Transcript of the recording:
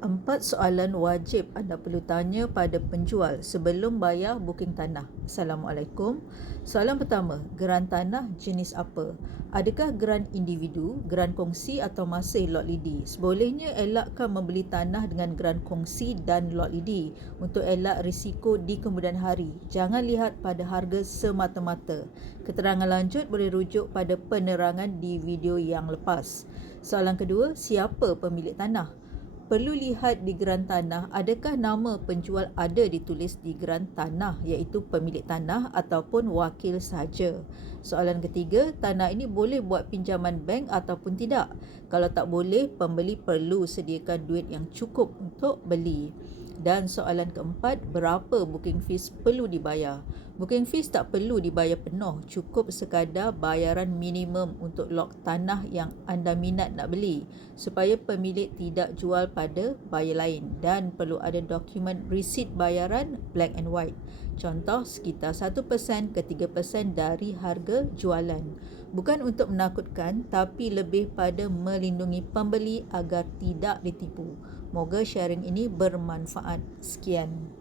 4 soalan wajib anda perlu tanya pada penjual sebelum bayar booking tanah. Assalamualaikum. Soalan pertama, geran tanah jenis apa? Adakah geran individu, geran kongsi atau masih lot lidi? Sebolehnya elakkan membeli tanah dengan geran kongsi dan lot lidi untuk elak risiko di kemudian hari. Jangan lihat pada harga semata-mata. Keterangan lanjut boleh rujuk pada penerangan di video yang lepas. Soalan kedua, siapa pemilik tanah? Perlu lihat di geran tanah adakah nama penjual ada ditulis di geran tanah iaitu pemilik tanah ataupun wakil sahaja. Soalan ketiga, tanah ini boleh buat pinjaman bank ataupun tidak. Kalau tak boleh, pembeli perlu sediakan duit yang cukup untuk beli. Dan soalan keempat, berapa booking fees perlu dibayar? Booking fees tak perlu dibayar penuh, cukup sekadar bayaran minimum untuk log tanah yang anda minat nak beli supaya pemilik tidak jual pada buyer lain, dan perlu ada dokumen resit bayaran black and white. Contoh, sekitar 1% ke 3% dari harga jualan. Bukan untuk menakutkan tapi lebih pada melindungi pembeli agar tidak ditipu. Moga sharing ini bermanfaat. Sekian.